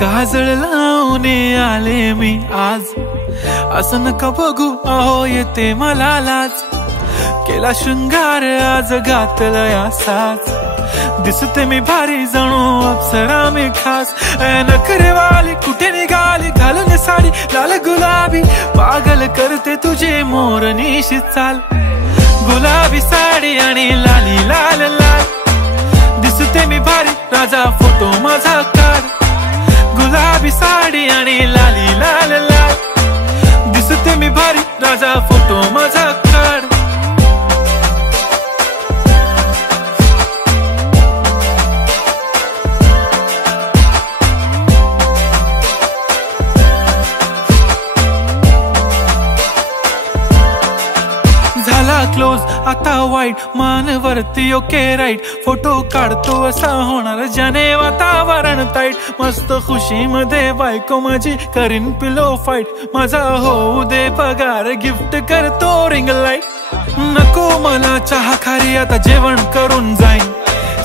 काजळ लावून आले मी आज, असं नका बघू अहो येते मला लाज. केला शृंगार आज घातला साज, दिसते मी भारी जणू अप्सरा मी खास. नखरेवाली कुठे निघाली घालून साडी लाल गुलाबी, पागल करते तुझे मोरनीशी चाल. गुलाबी साडी आणि लाली लाल लाल, दिसते मी भारी राजा फोटो माझा काढ. गुलाबी साडी आणि लाली लाल लाल, दिसते मी भारी राजा फोटो माझा काढ. झाला क्लोज आता वाईट, मान वरती ओके राईट. फोटो काढतो असा होणार ज्याने वातावरण ताईट. मस्त खुशी मध्ये बायको माझी करीन पिलो फाईट. माझा होऊ दे पगार गिफ्ट करतो रिंग लाईट. नको मला चहा खारी आता जेवण करून जाईन.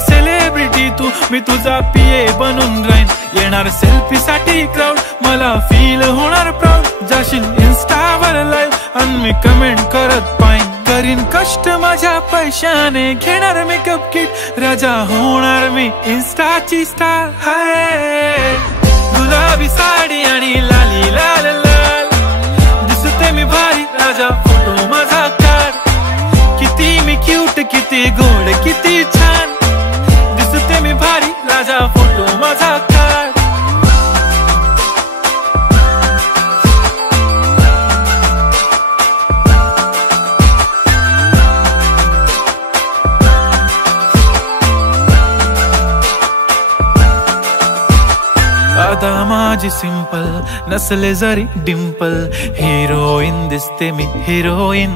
सेलिब्रिटी तू मी तुझा पिये बनून राहीन. येणार सेल्फी साठी क्राऊड मला फील होणार प्राऊड. जाशील इन्स्टावर लाईव्ह आणि मी कमेंट करत पाईन. करीन कष्ट माझ्या पैशाने घेणार मेकअप किट. राजा होणार मी इन्स्टाची स्टार. हाय गुलाबी साडी आणि लाली लाल लाल, दिसते मी भारी राजा फोटो माझा काढ. किती मी क्यूट किती गोड किती छान, दिसते मी भारी राजा फोटो माझा काढ. आता माझी सिंपल नसले जरी डिंपल, हिरोईन दिसते मी हिरोईन.